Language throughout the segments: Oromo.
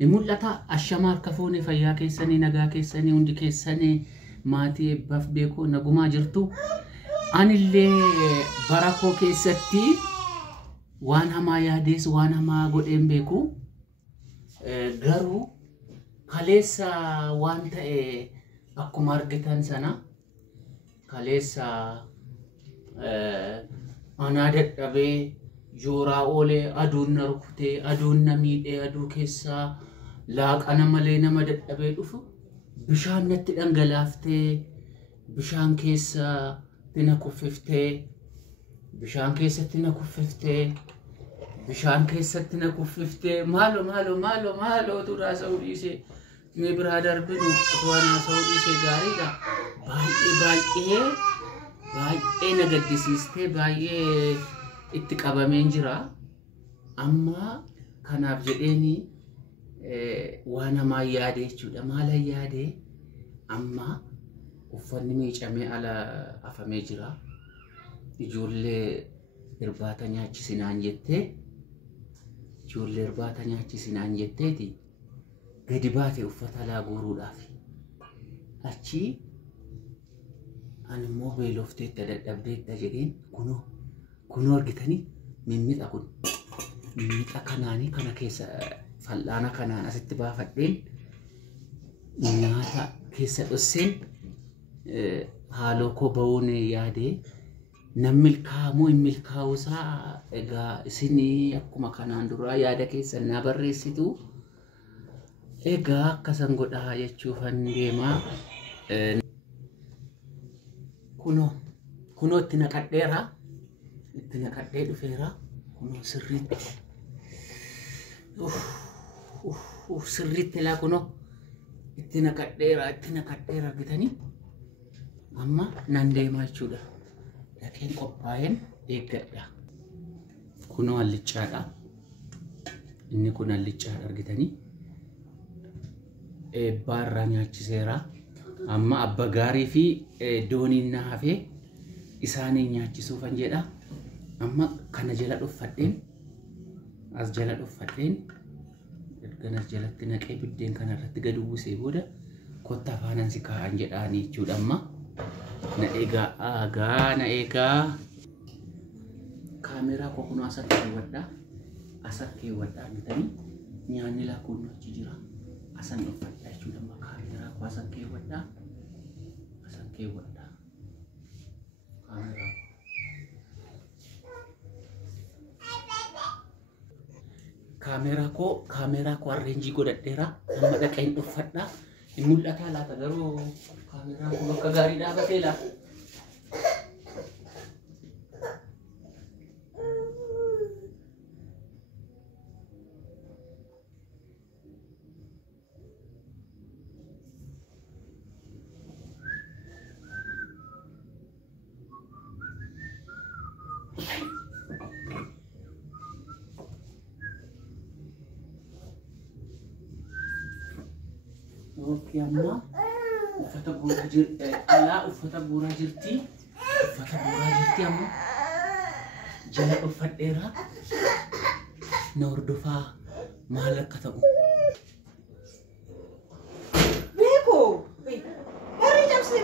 Mul'ata ashamaa kafoonii fayyaa keessanii nagaa keessanii hundi keessanii maatii eebbaaf beekuu nagumaa jirtu. Anillee bara koo keessatti waan hamaa yaadees waan hamaa godheen beeku. Garuu kaleessa waan ta'e akkuma argitan sana kaleessa anaa dadhabee jooraa oolee aduun na rukutee aduun na miidhee aduu keessaa laaqana malee nama dadhabee dhufu bishaan natti dhangalaaftee bishaan keessa tina kuffiftee bishaan keessatti na kuffiftee bishaan keessatti na kuffiftee maalo turaa Saawudiisee mee biraa darbinu waan Saawudiisee gaariidha baay'ee na gaddisiistee baay'ee itti qabameen jira amma kanaaf jedheeni waan hamaa yaadee jechuudha maal yaadee amma uffanni miicamee ala afamee jira ijoollee irbaata nyaachisinaan jetteeti gadi baate uffata laa guuruudhaaf achi ani immoo beelofteetta dadhabdeetta jedheen kunoo argitanii mimmixa kun mimmixa kanaanii kana keessa fal'aana kanaan asitti baafadheen nyaata keessa dhosseen haaloo koo ba'uun yaadee nam milkaa'amoo hin milkaa'uusaa egaa isinii akkuma kanaan duraa yaada keessan naa barreessitu egaa akkasan godhaa jechuufan deemaa kunoo itti naqadheera itti naqadhee dhufeera kunoo sirriitti laa kunoo itti naqadheera argitanii amma nan deemaa jechuudha dhaqeen qophaa'een eeggadha kunoo allichaadha inni kun allichaadha argitanii eebbaarraa nyaachiseera amma abba gaarii fi dooniin na hafee isaanii nyaachisuufan jedha amma kana jala dhuffadheen as jala dhuffadheen erganas jalatti naqee biddeen kana irratti gad buusee booda kotta afaanan si kaa'an jedhaanii jechuudha amma na eegaa kaameeraa koo kunoo asatti keewwadhaa argitanii nyaanni laakuun achi jira asan dhuffadhaa jechuudha amma kaameeraa koo asan keewwadhaa kaameeraa koo arreenjii godhadheera amma dhaqeen dhuffadhaa hin mul'ataa laata garuu kaameeraa koo bakka gaarii dhaabatee laata Oke amma uffata buuraa jirti amma jala uffadheera na hordofaa maal akka ta'u beeko warri jabsee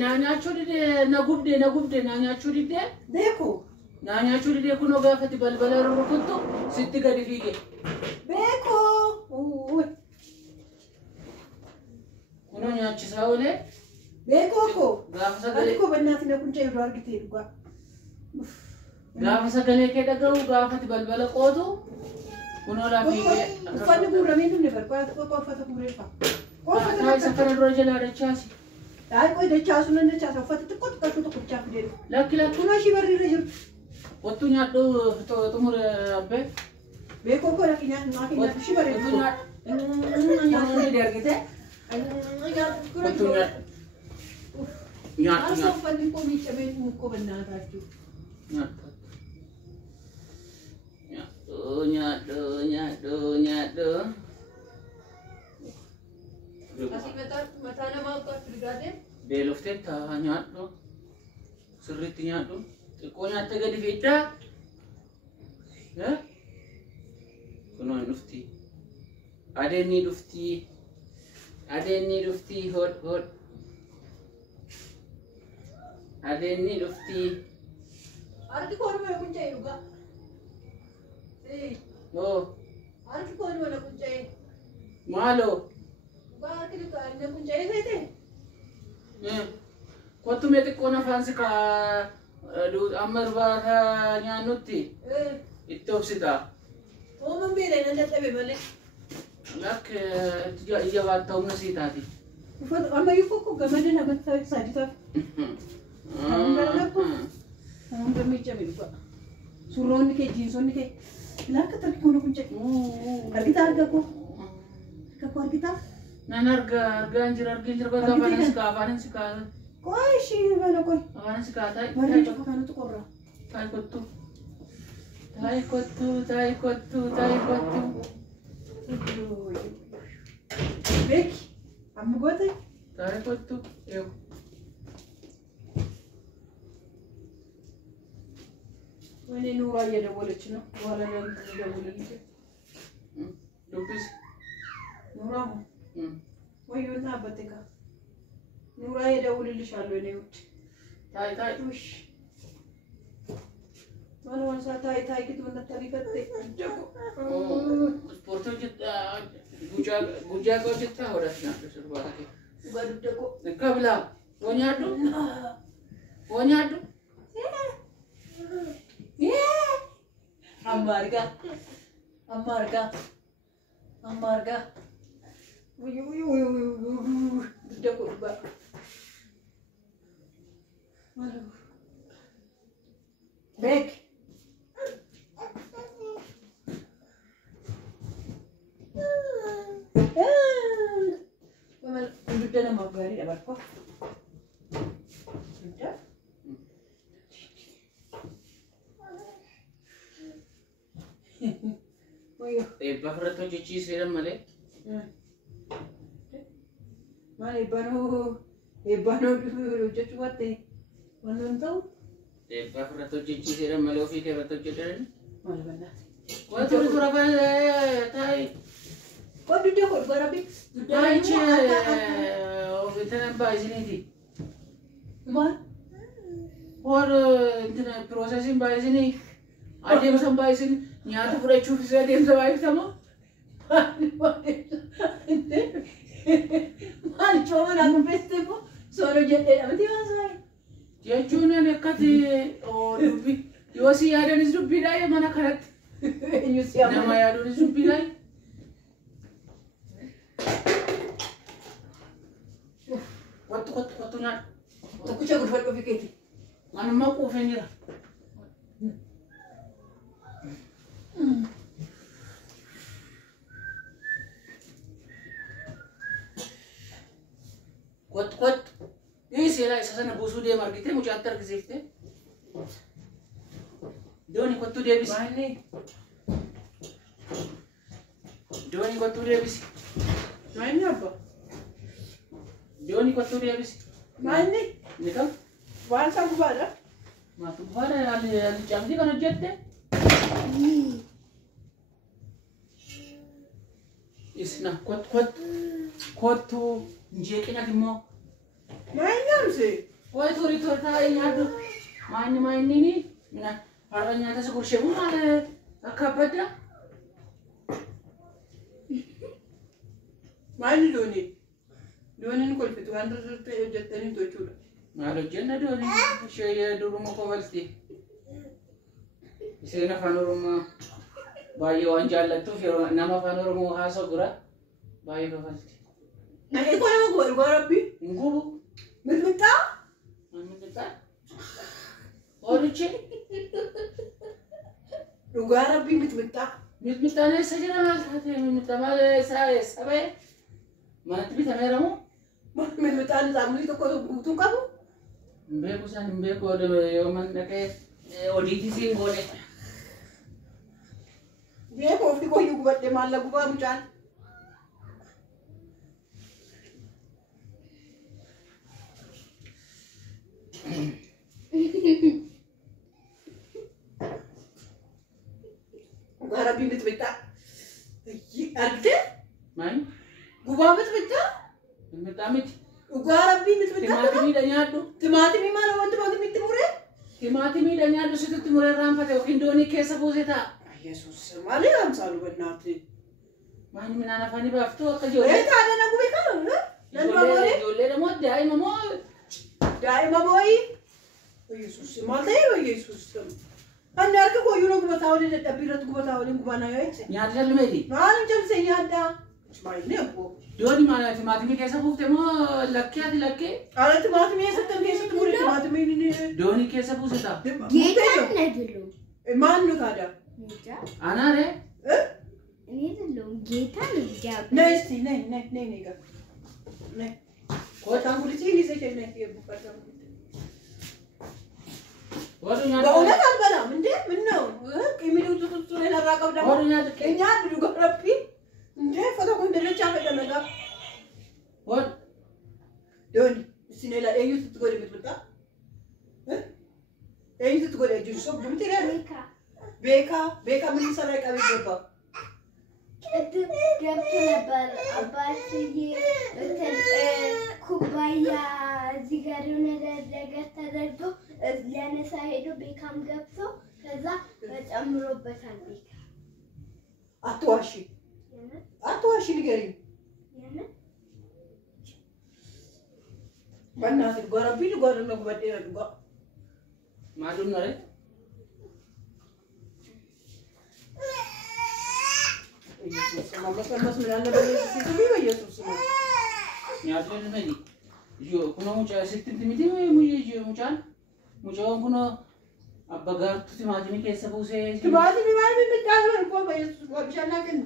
naanyachuu dide na gubde naanyachuu dide beeko naanyachuu dide kunoo gaafati balbala rukuttu sitti gadi fiige beeko kuno nyaachisaa olee beekoo gaafa sagalee koo bannaati na kuncha yeroo argitee dhugaa gaafa sagalee kee dhaga'u gaafati balbala qootu kunoo laafiigee uffanni guuramee dhumne barbaada uffata guureeffa uffata isa kana dura jalaa dachaasi qoy dachaasu nan dachaasa uffata xiqqoo tokkochaa fidee lakki kunoo ishii barriirra jirtu wattu nyaadhu xumur abbee beekoo koo lakki nyaadhu ishii barriirra nyaadhu argite Asal fani ko mi chabe ko banna ta chu. Nyado. Asih mata nama ko brigade. Belofte ta nyado. Surrit nyado. Ko nyata gadi fita. Ya? Kuno dufti. Adenni dufti. Adenni dufti hot. Adenni dufti. Arki kono mana kunjai juga. Oh. Arki kono mana kunjai. Malo. Ba arki juga anda kunjai kete. Kottu mete kona fansi ka amar baha nyanutti. Ittobsita. Oh membeli nanda tabe male. Lak iya battau nasitati. Ufad amma yuko gamadena batta sadita. Ang gamit siya ba? Suron ke jinson ke. Laka tapi kono kunjai. Arki targa ko. Ka ko kita. Nanarga ganjir kafanin sika. Koi shi balo koi. Kafanin sika tai. Mari coba kanu tu korra. Tai kottu. Bek. Amma gote. Tai kottu. Yo. Wani nura እየደወለች ነው። በኋላ ላይ እንደደወለልኝ ዱብስ ኑራ ወይና በተካ ኑራ እየደወለልሻለሁ እኔ ውድ ታይ ውሽ ማን ታይ ክትመጣ ቢፈጥ ደቆ ስፖርቶች ጉጃ ቆጭታ ወራስና ተሰርባራከ ባዱ ደቆ ከብላ ወኛዱ Amarga. Uy. Dako ba. Malu. Bek. Mamal udah nama gari dapat kok. Sudah. Bahrato cici siram male. Male bano jatu wate. Wanun tau? Bahrato cici siram male ofi ke bahrato cici. Male bana. Kau tu apa tai? Kau duduk kau berapi. Tai ce. Ofi tanam bayi sini di. Mal? Or internet processing bayi sini. Ada yang sampai sini. Nyata pura cuci saya dia sampai sama. Mal cuma nak peste po. Soro jete nama tiada saya. Dia cuma nekat oh dubi. Yosi ada ni dubi dah ya mana karat. Yosi apa? Nama ada ni dubi dah. Kotu nak. Aku cakap buat apa fikir? Mana mau kau fengira? Kot. Ini sila isa sana busu dia margite mu chatar kisifte. Doni kotu dia bis. Mana? Doni kotu dia bis. Mana apa? Doni kotu dia bis. Mana? Ini kan? Wan sama bara? Matu bara ali jamdi kan jette. Isna kotu njekina kimo. Mana sih? Koi turi tai nyadu. Main ini nah harganya atas kursi pun ada akabada. Mana doni? Doni ni kalau itu kan terus jatuh ni tu cura. Malu jenna doni. Saya dulu mau kavalti. Saya fanu rumah bayi wanjal tu firo nama fanu rumah haso gura bayi kavalti. Nah itu nama gua rapi. Ngubu. Minta? Minta. Oruche. Gua rapi minta. Minta ni saja nama hati minta malu saya sabe. Mana tu bisa meramu? Minta ni zamu itu kau butuh kamu? Mbeko ada yang mana ke auditi sih boleh. Dia kau fikir kau yuk buat dia malah gua bukan. Gua rapi minta. أرجع ماي قبابة بتاع متعمد وقاربي مثل تماتمي دنيادو تماتمي ما لو أنت ما تمره تماتمي دنيادو ستة مرة رام فتى وكندوني كيسة بوزيتا يسوع ما لي أمثال بناتي ما من أنا فاني بافتو أكجول إيه تعال أنا أقول بكلام لا جولة مود دائما مود دائما بوي يسوع ما تيجي يسوع أنا أركب ويونا قبضة أولي تدبيرات قبضة أولي قبنا يعيش نيادر لمدي ما نجم سيادا مش ما ينبو دوني ما تماتمي كيسة بوزيتا ما لكيا دي لكي على تماتمي ستم كيسة تقول تماتمي ني دوني كيسة بوزيتا جيتا ندلو ما إنه كذا أنا رأي ندلو جيتا نجاب نايستي ناي كو تقولي تيجي زي كذا ناي بكرة بقولك البلا من ده منه كيميلو تطلع هنا راكب ده كينيا بدو قربي من ده فتاكون درجة كذا نجا وات دوني السنة لا أيوة تقولي بتبتا أيوة تقولي أجل شوف بمتيرة بيكا من سرايك أبي بابا جبت نبر أباسي مثل كوبايا زيجارون الرجال تدرجو لأن سايدو بيكام جبتو كذا أمره بتان بيكا أتواشي نجري بنا تقول ربي تقول إنه بدينا تقول ما دون نرى يسوع ما بس من أنا بيسوع سبي ويسوع نيادر لمدي جو كنا مجا ستين تميتي مجا جو مجا كنا أبغى تماتمي كيسة بوزي تماتمي ما بيمتعلم الكوب يسوع بيشان لكن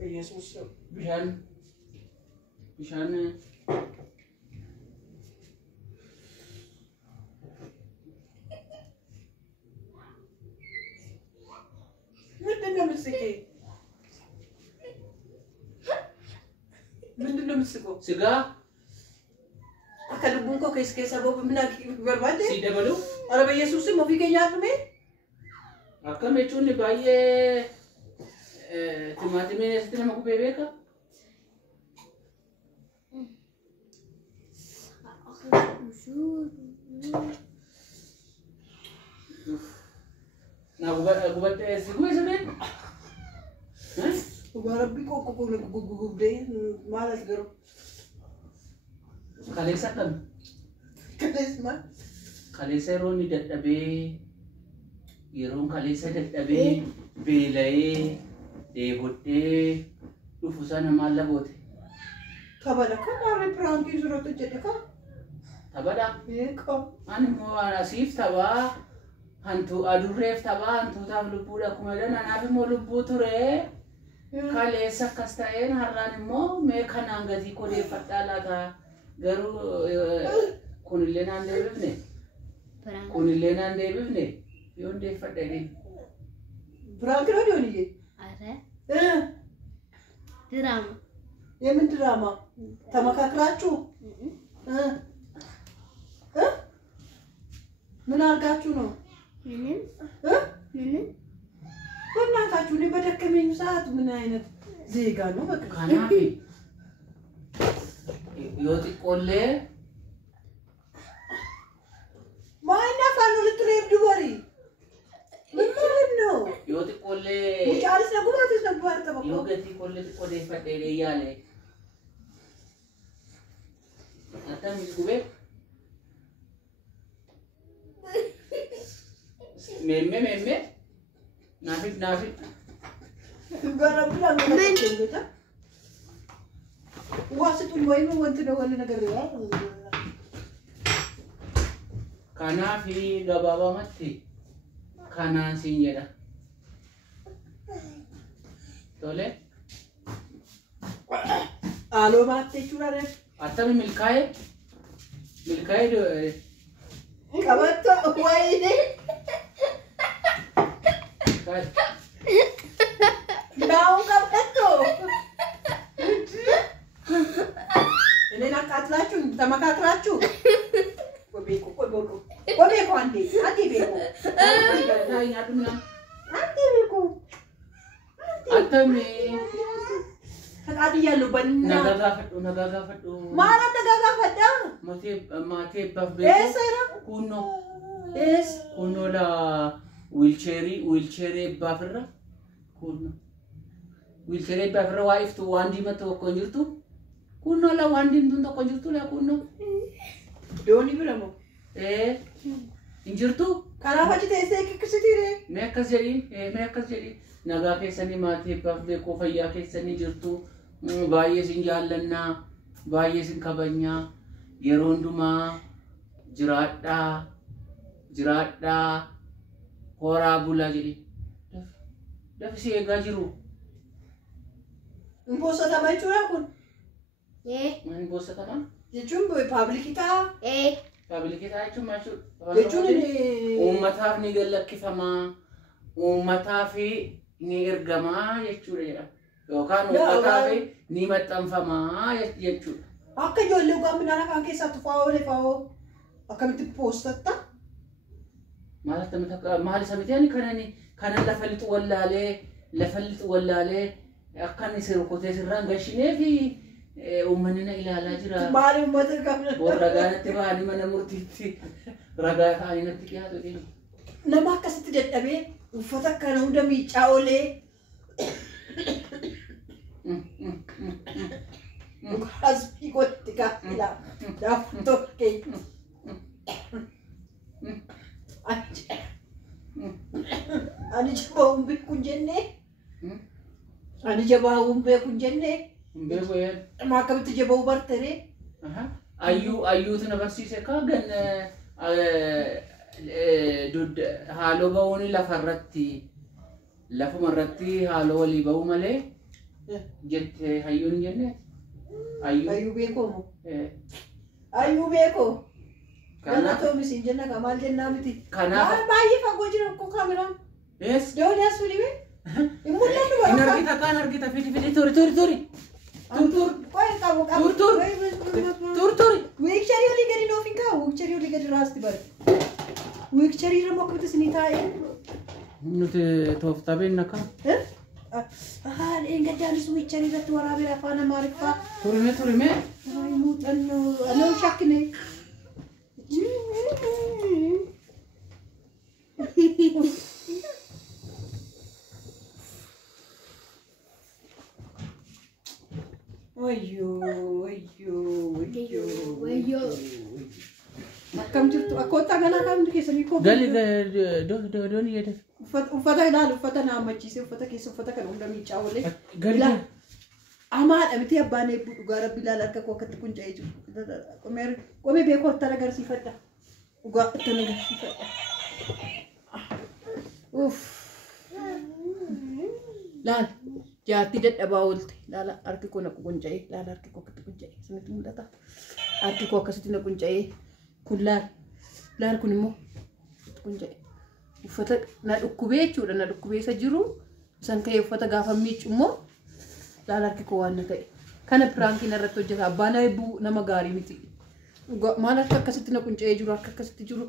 يسوع بيشان ምንድነው ምስቆ ስጋ አከልቡን ኮ ከስከሰበው ምናክ በርባዴ ሲደበሉ አረ በኢየሱስ ስም ወፊገኛል ምን አከመቹን ባየ ቲማቲሜ ስትነ መኩ ቤቤካ ና ጉበት ሲጉ ይሰደን وربي كوكو غوغوغدي مالك غير كاليسا كم كاليسما كاليسا روني ددبي يرون كاليسا ددبي بيلاي ديبوتي دفوسانا مالبوتي تبالا كما ريبرانكي زروت جدكا تبالا يكو أنا مو أنا سيف تبا هنتو أدوريف تبا هنتو تابلو بودا كمدن أنا في مولو توري كاليسا كاستاين هران مو ميكان أنغتي كودي فتالاتا غرو كون اللي ناندي ببني كون اللي ناندي ببني يون دي فتاين برانك رو ديوني أره دراما የምን ድራማ ተመካክራችሁ ምን አርጋችሁ ነው ምንም በእናታችሁ እኔ በደከመኝ ሰዓት ምን አይነት ዜጋ ነው በቃ ካናፊ ዮቲ ቆሌ ማይና ፋኖ ልትሬብ ድወሪ ምን ማለት ነው ዮቲ ቆሌ ሙጫልስ ነው ጉባትስ ነው ባር ተበቆ ዮገቲ ቆሌ ቆዴ ፈደለ ያለ አታም ይጉቤ ሜሜ ናፊ ገረብላ ነው ዋስጡን ወይም ወንት ነው ወለ ነገር ያው ካናፊ ገባባ መቲ ካናን ሲንጀዳ ቶሌ አሎ ማቴ ቹራረ አታም ሚልካዬ ቀበቶ ወይኔ ናው ቀበቶ እኔና ካትላችሁ ተመካክራችሁ ወቤኮ አንዴ ቤኮ አንዴ ቤኮ Atami. Kakaati yaallu bannaa. Nagagaa fadhu. Maal nagagaa fadhaa? Maatii eebbaaf Eessa jira? Kunnoo. Eessa? Kunnoo la wiilcheerii eebbaaf irra. Kunnoo. Wiilcheerii eebbaaf irra waa iftu waan diimatu tokko hin jirtu. Kunnoo la waan diimtuun tokko hin jirtu la kunnoo. Doonii bira moo? Hin jirtu. Kanaaf achi teessee kikkisitiire. Mee akkas jedhi. Nagaa keessanii maatii eebbaaf beekoo fayyaa keessanii jirtu. Baay'ee sin jaallannaa. Baay'ee sin kabajnaa. Yeroo hundumaa jiraadhaa. Horaa bulaa jedhi. Dafisi eegaa jiru. Hin boosatama jechuudha kun. Hin boosatama? Jechuun paablikitaa. Paablikitaa jechuun maal jechuudha? Jechuun uummataaf ni gallakkifamaa. Uummataaf ni ergamaa jechuudha. Yookaan uummataaf ni maxxanfamaa jechuudha. Akka ijoollee dhugaa midhaan afaan keessatti faa'oo akkamitti poostatta? Maal isa miti ani kanan lafa lixu wallaalee akka inni sirkotee sirraan gashinee fi uummanni na ilaalaa jira. Maali uummata qabna? Ragaanatti ba'anii mana murtiitti ragaa ta'anii natti dhiyaatu. Nama akkasitti dadhabee uffata kana hunda miicaa oolee asbii gotti gaafila laafu tokkee ani jabaa beeku hin jenne amma akkamitti jabaa bartee ayyuutu na barsiise kaagan haaloo ba'uun lafumarratti haaloo walii ba'uu malee jette hayyuun hin jenne. Ayyuu beekoo moo? Ayyuu beekoo. Kana toomis hin jenna ka maal jennaa miti. Kanaaf baay'ee fagoo jira ko kaameraan. Doonii as fidime. Hin mul'annu bara. Kan argita fidi turi. Qoy qabu. Turi. Wiikcharii olii gadi noof hin kaa'u. Wiikcharii olii gadi raasti bare. Wiikcharii irra mokkatti isinii taa'ee. Nuti tooftaa beekna kan. Engaddaanis wiikcharii irratti waraabee afaan Amaariffaa. Turime. Muuxannoo anoo shakkine. Wayyoo. Akkam jirtu akkoottaa galaa kaamti keessanii koo. Gali doonii jedhe. Uffata ilaalu uffata naammachiisee uffata keessa uffata kana hunda miicaa oolee. Gali. Amaadha miti abbaan eebbuu dhugaa rabbi ilaala harka koo akkatti qunca'ee jiru. Qomee beekoo itti agarsiifadha. Dhugaa itti agarsiifadha. Laal jaartii dadhabaa oolte. Laala harki koo naqu qunca'ee. Laala harki koo akkatti qunca'ee. Isinitti mul'ata. Harki koo akkasitti na qunca'ee. Kun laal kun immoo qunca'ee. Uffata na dhukkubee jechuudha. Na dhukkubee isa jiru. Isaan ka'ee uffata gaafa miiccu immoo. Laala harki koo waan na ta'e. Kana piraankiin irratti hojjeta. Abbaan eebbuu nama gaarii miti. Maal harka akkasitti na qunca'ee jiru harka akkasitti jiru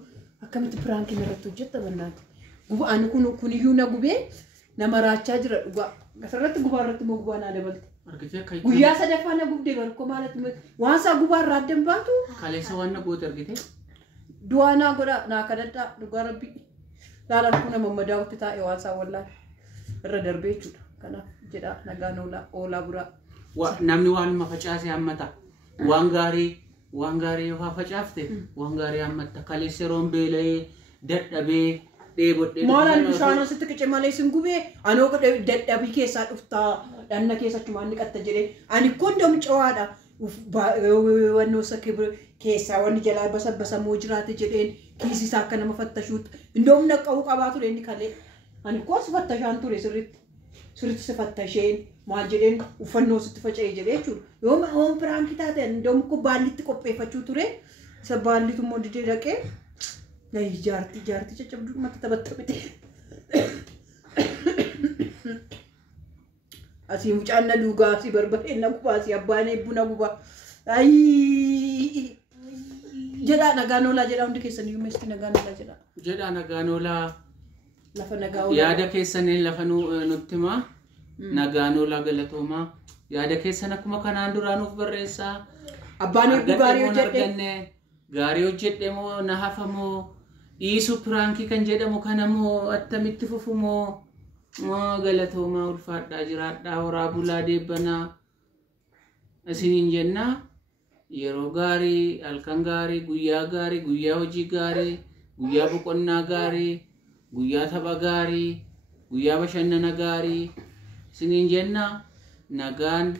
akkamitti piraankiin irratti hojjetta bannaati. Ani kuniyyuu na gubee nama raachaa jira dhugaa. Asirratti gubaa irratti immoo gubaa naa dabalte. Guyyaa sadaffaa na gubdee barkoo maalatti waan isaa gubaa irraa addan baatu. Kaleessa waan na goote argite. Du'aa naa godha naa kadhadhaa dhugaa rabbi. Laala kun nama madaa'utti taa'e waan isaa wallaan irra darbee jechuudha. Kanaaf jedha nagaan oolaa buraa. Namni waan facaasee hammata. Waan gaarii yoo facaafte waan gaarii hammata. Kaleessa yeroon beela'ee dadhabee dheebodhee. Maalaan bishaan asitti qicee malee sin gubee anoo dadhabii keessaa dhuftaa dhanna keessachumaan ni qatta jedhee ani kondom cawaadha. Wannoo sakee keessaa wanni jalaa basamoo jiraate jedheen kiisii isaa akka nama fattashuutti. Indoom naqqa'uu qabaa ture inni kalee. Ani koos fattashaan ture sirriitti si fattasheen maal jedheen uffannoo sitti faca'ee jedhee jechuudha. Yoo piraankii taate indoom ko baallitti qopheeffachuu ture. Isa baallitu immoo didee dhaqee. Jaartii caccabduu mata taphattamite. Asii mucaan na dhugaa asii barbaree na gubaa asii abbaan eebbuu na gubaa. Jedhaa nagaan oolaa jedhaa hundi keessanii yuumeesti nagaan oolaa jedhaa. Jedhaa nagaan oolaa. Lafa nagaa oolaa. Yaada keessanii lafa nutti himaa. Nagaanoo la galatoomaa. Yaada keessan akkuma kanaan duraanuuf barreessaa. Abbaan hedduu gaarii hojjedhe. Gaarii hojjedhe moo na hafa moo dhiisuu piraankii kan jedhamu kana moo attamitti fufu moo galatoomaa ulfaadhaa jiraadhaa horaa bulaa deebbanaa. Isiniin jennaa yeroo gaarii, halkan gaarii, guyyaa hojii gaarii, guyyaa boqonnaa gaarii, guyyaa tapha gaarii, guyyaa bashannana gaarii. Isiniin jennaa nagaan.